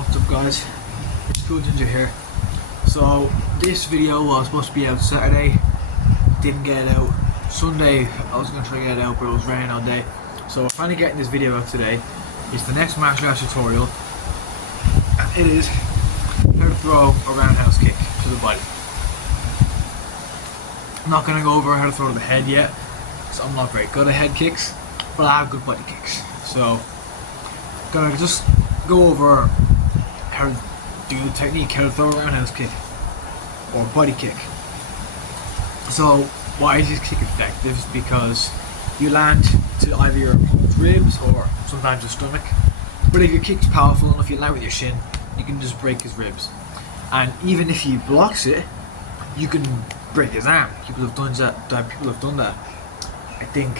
What's up guys, it's Cool Ginger here. So this video was supposed to be out Saturday, didn't get it out. Sunday I was going to try to get it out but it was raining all day. So we're finally getting this video out today. It's the next martial arts tutorial. It is how to throw a roundhouse kick to the body. I'm not going to go over how to throw to the head yet because I'm not very good at head kicks, but I have good body kicks. So I'm going to just go over how to do the technique, how to throw a roundhouse kick or body kick. So why is this kick effective? It's because you land to either your opponent's ribs or sometimes your stomach. But if your kick's powerful enough, you land with your shin, you can just break his ribs. And even if he blocks it, you can break his arm. People have done that. I think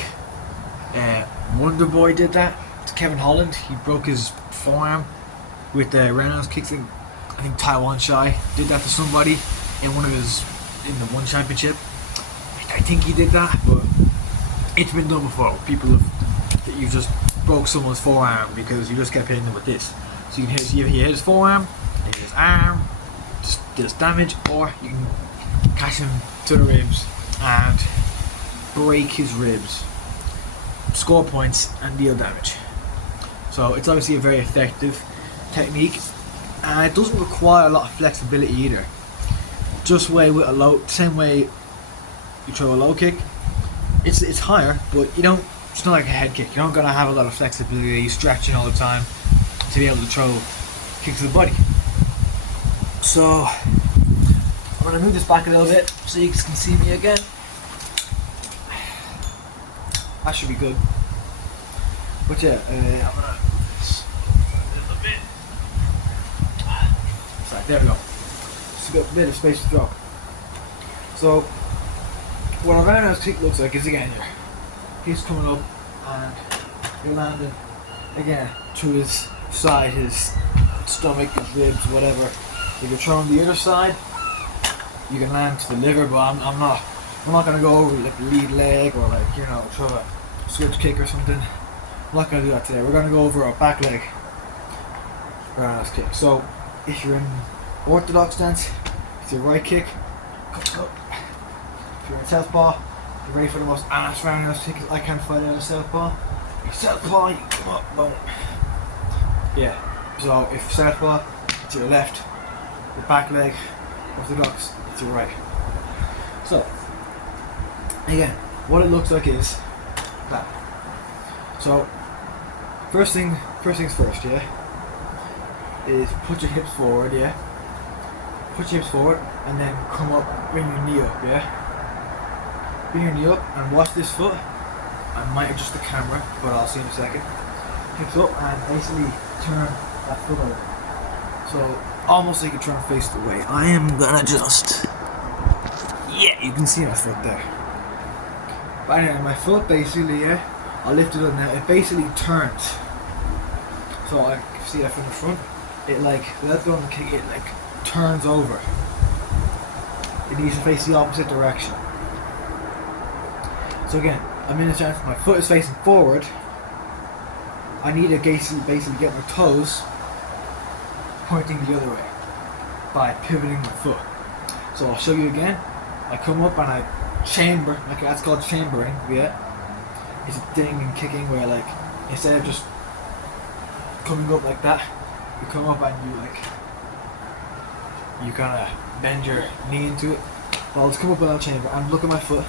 Wonder Boy did that to Kevin Holland. He broke his forearm with the roundhouse kicks. I think Taiwan Shy did that to somebody in the one championship. I think he did that, but it's been done before. People that you just broke someone's forearm because you just kept hitting them with this. So you can hit his forearm, hit his arm, just does damage, or you can catch him to the ribs and break his ribs, score points, and deal damage. So it's obviously a very effective technique, and it doesn't require a lot of flexibility either. Just with a low, same way you throw a low kick, it's higher, but you don't. It's not like a head kick. You're not gonna have a lot of flexibility, stretching all the time to be able to throw kicks to the body. So I'm gonna move this back a little bit so you can see me again. That should be good. But yeah, I'm gonna move this a little bit. Sorry, there we go. Just got a bit of space to throw. So what a roundhouse kick looks like is, again, he's coming up and you're landing again to his side, his stomach, his ribs, whatever. If you're throwing the other side, you can land to the liver, but I'm not gonna go over like the lead leg or throw a switch kick or something. I'm not gonna do that today. We're gonna go over our back leg roundhouse kick. So if you're in orthodox stance, it's your right kick, comes up. If you're in southpaw, you're ready for the most ass roundhouse kick I can find out of southpaw. If southpaw, you come up, boom. Yeah. So if southpaw, it's your left. The back leg, orthodox, it's your right. So again, what it looks like is that. So first things first, yeah, is put your hips forward, yeah. Put your hips forward and then come up, bring your knee up, yeah. Bring your knee up and watch this foot. I might adjust the camera, but I'll see in a second. Hips up and basically turn that foot over. So almost like you try and face the way. I am gonna just, yeah, you can see my foot there. But anyway, my foot basically, yeah, I'll lift it up now. It basically turns. So I can see that from the front. It without throwing the kick, it turns over. It needs to face the opposite direction. So again, I'm in a stance, my foot is facing forward. I need to basically get my toes pointing the other way by pivoting my foot. So I'll show you again. I come up and I chamber, that's called chambering, yeah. It's a thing in kicking where instead of just coming up like that, you come up and you kind of bend your knee into it. But I'll just come up without chamber and look at my foot.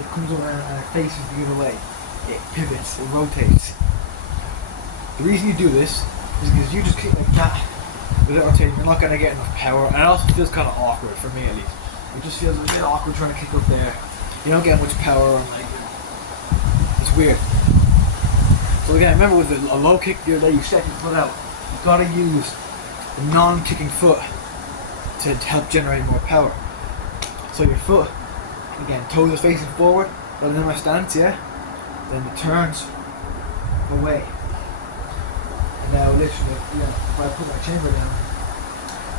It comes around and it faces the other way. It pivots, it rotates. The reason you do this is because you just kick like that without rotating, you're not going to get enough power, and it also feels kind of awkward, for me at least. It just feels a bit awkward trying to kick up there. You don't get much power, and it's weird. So again, remember with a low kick the other day, you set your foot out. You've got to use the non-kicking foot to help generate more power. So your foot, again, toes are facing forward, but in my stance, yeah, then it turns away. And now literally, if I put my chamber down,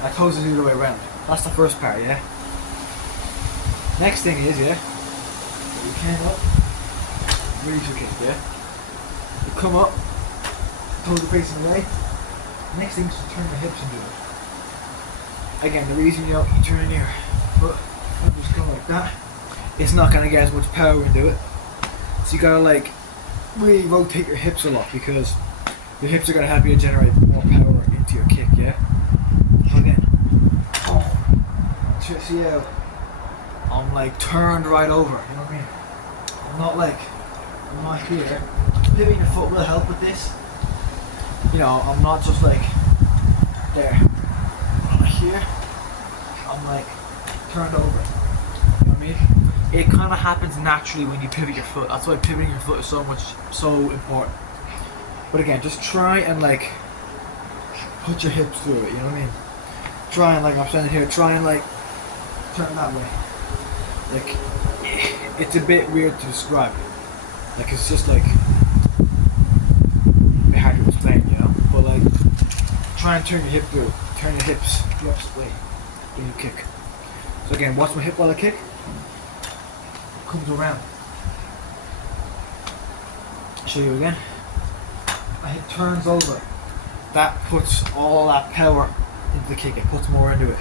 my toes are the other way around. That's the first part, yeah. Next thing is, yeah, you came up, release your kick, yeah. You come up, toes are facing away, Next thing is to turn your hips into it. Again, the reason you turn your foot and just go like that, it's not gonna get as much power into it. So you gotta like really rotate your hips a lot because your hips are gonna help you to generate more power into your kick, yeah? So again, see how I'm like turned right over, you know what I mean? I'm not here. Pivoting your foot will help with this. You know, I'm not just like there. I'm here. I'm like turned over. You know what I mean? It kind of happens naturally when you pivot your foot. That's why pivoting your foot is so important. But again, just try and like put your hips through it. You know what I mean? Try and like I'm standing here. Try and like turn that way. Like it's a bit weird to describe. Like it's just like a bit hard to explain, you know. But like try and turn your hip through. Turn your hips the opposite way when you kick. So again, watch my hip while I kick. Comes around. Show you again. My hip turns over. That puts all that power into the kick. It puts more into it.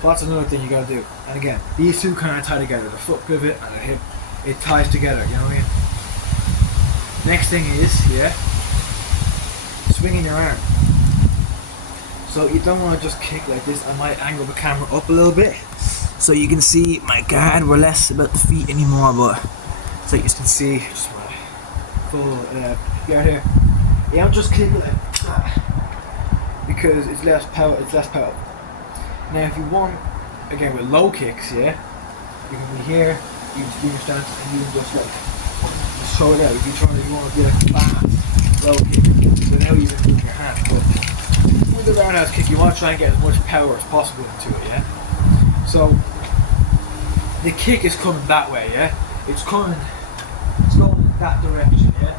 So that's another thing you gotta do. And again, these two kind of tie together. The foot pivot and the hip, it ties together. You know what I mean? Next thing is, swinging your arm. So you don't want to just kick like this. I might angle the camera up a little bit so you can see my guard. We're less about the feet anymore, but so you can see just my full guard here. Yeah, I'm just kicking like that because it's less power. Now, if you want, again with low kicks, you can be here. You can do your stance and you can just like show it out. If you want to do like a fast low kick, so now you're moving your hand. But with the roundhouse kick, you want to try and get as much power as possible into it, yeah? So, the kick is coming that way, yeah? It's going that direction, yeah?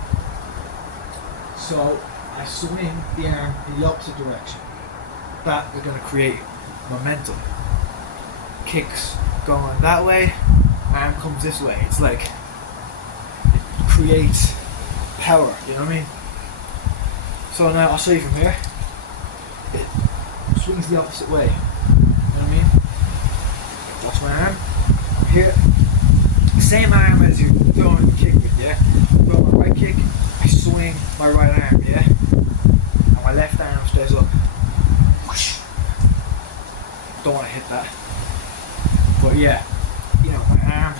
So, I swing the arm in the opposite direction. That is going to create momentum. Kicks going that way, arm comes this way. It's like, it creates power, you know what I mean? So now I'll show you from here. It swings the opposite way. You know what I mean? Watch my arm. I'm here. Same arm as you're throwing the kick with, yeah? Throw my right kick, I swing my right arm, yeah? And my left arm stays up. Whoosh. Don't want to hit that. But yeah, you know, my arm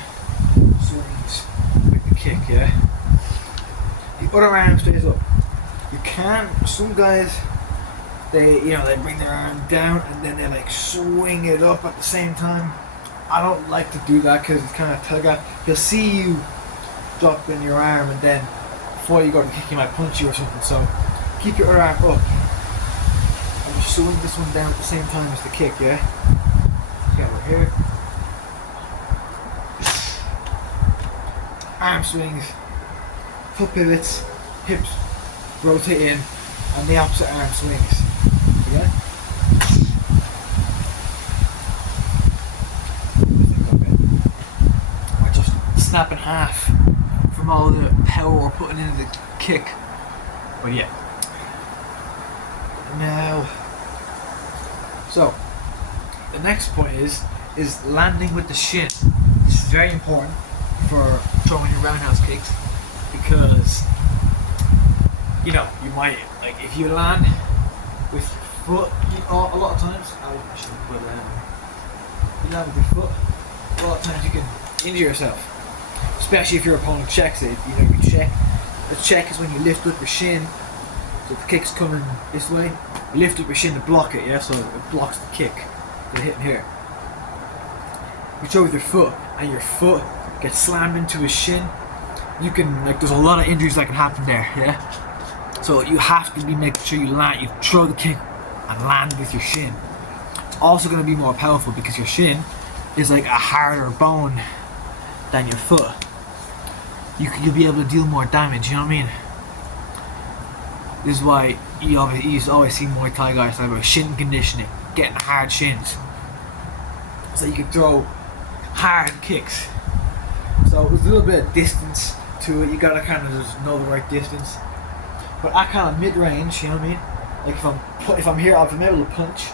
swings with the kick, yeah? The other arm stays up. You can, some guys, they bring their arm down and then they like swing it up at the same time. I don't like to do that because it's kind of telegraph. He'll see you drop in your arm and then before you go to kick he might punch you or something. So keep your other arm up and just swing this one down at the same time as the kick, yeah? Yeah, we're here. Arm swings, foot pivots, hips rotate in, and the opposite arm swings. Yeah? We're just snapping half from all the power we're putting into the kick. But yeah. Now, so the next point is landing with the shin. This is very important for throwing your roundhouse kicks because you know, you might, like, if you land with your foot, a lot of times, you land with your foot, a lot of times you can injure yourself. Especially if your opponent checks it, you know, you check. The check is when you lift up your shin, so if the kick's coming this way, you lift up your shin to block it, yeah, so it blocks the kick. You're hitting here. You throw with your foot, and your foot gets slammed into his shin, you can, like, there's a lot of injuries that can happen there, yeah? So you have to be making sure you land, you throw the kick and land with your shin. It's also going to be more powerful because your shin is like a harder bone than your foot. You'll be able to deal more damage, you know what I mean? This is why you always see Muay Thai guys talk about shin conditioning, getting hard shins. So you can throw hard kicks. So there's a little bit of distance to it, you gotta kind of just know the right distance. But at kind of mid-range, you know what I mean? Like if I'm here, if I'm able to punch,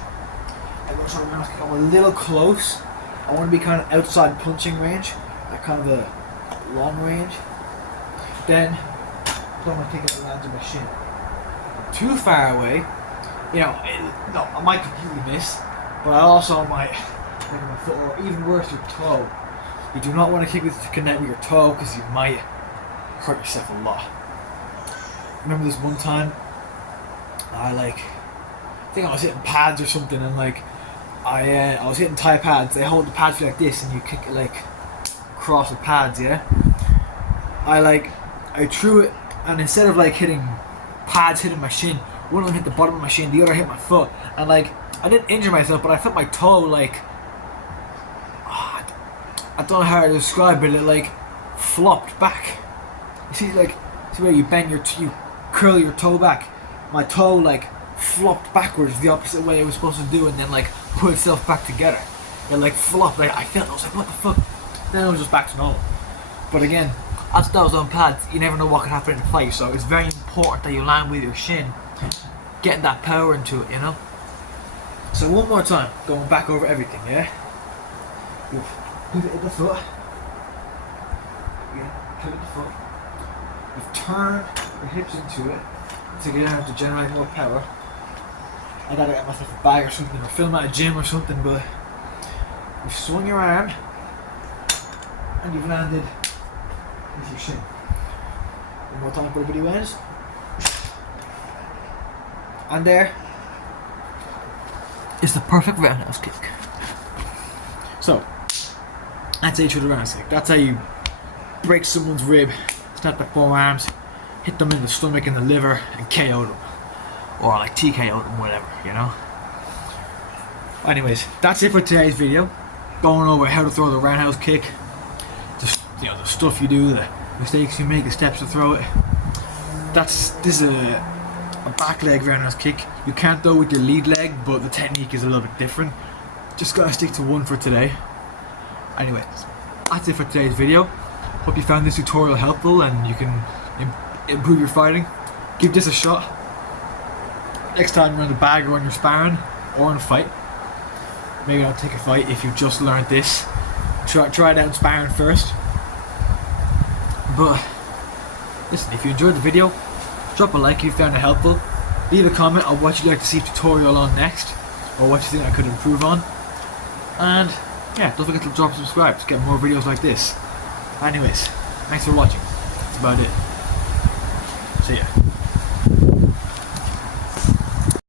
I'm gonna try to roundhouse kick. I'm a little close. I want to be kind of outside punching range, at kind of a long range. Then I'm gonna kick it lands on my shin. Too far away, you know, no, I might completely miss, but I also might kick my foot, or even worse, your toe. You do not want to kick it to connect with your toe because you might hurt yourself a lot. Remember this one time, I think I was hitting pads or something, and I was hitting Thai pads. They hold the pads like this, and you kick it like across the pads. Yeah. I threw it, and instead of hitting pads hitting my shin, one of them hit the bottom of my shin, the other hit my foot, and I didn't injure myself, but I felt my toe I don't know how to describe it. It flopped back. You see where you bend you curl your toe back. My toe flopped backwards the opposite way it was supposed to do, and then put itself back together. It flopped. I felt. I was like, what the fuck? Then it was just back to normal. But again, as that was on pads, you never know what could happen in a fight. So it's very important that you land with your shin, getting that power into it. You know. So one more time, going back over everything. Yeah. You've pivoted the foot. Yeah. Pivot the foot. You've turned your hips into it to get out to generate more power. I gotta get myself a bag or something, or film at a gym or something, but you've swung your arm and you've landed with your shin. One more time for the video ends. And there is the perfect roundhouse kick. So, that's how you shoot a roundhouse kick. That's how you break someone's rib, snap their forearms, hit them in the stomach and the liver, and KO them. Or TKO them, whatever, you know. Anyways, that's it for today's video. Going over how to throw the roundhouse kick, just the stuff you do, the mistakes you make, the steps to throw it. This is a back leg roundhouse kick. You can't throw with your lead leg, but the technique is a little bit different. Just gotta stick to one for today. Anyways, that's it for today's video. Hope you found this tutorial helpful and you can improve your fighting. Give this a shot. Next time you're on the bag or when you're sparring or in a fight. Maybe don't take a fight if you just learned this. Try it out in sparring first. But listen, if you enjoyed the video, drop a like if you found it helpful. Leave a comment on what you'd like to see a tutorial on next, or what you think I could improve on. And yeah, don't forget to drop a subscribe to get more videos like this. Anyways, thanks for watching. That's about it. See ya.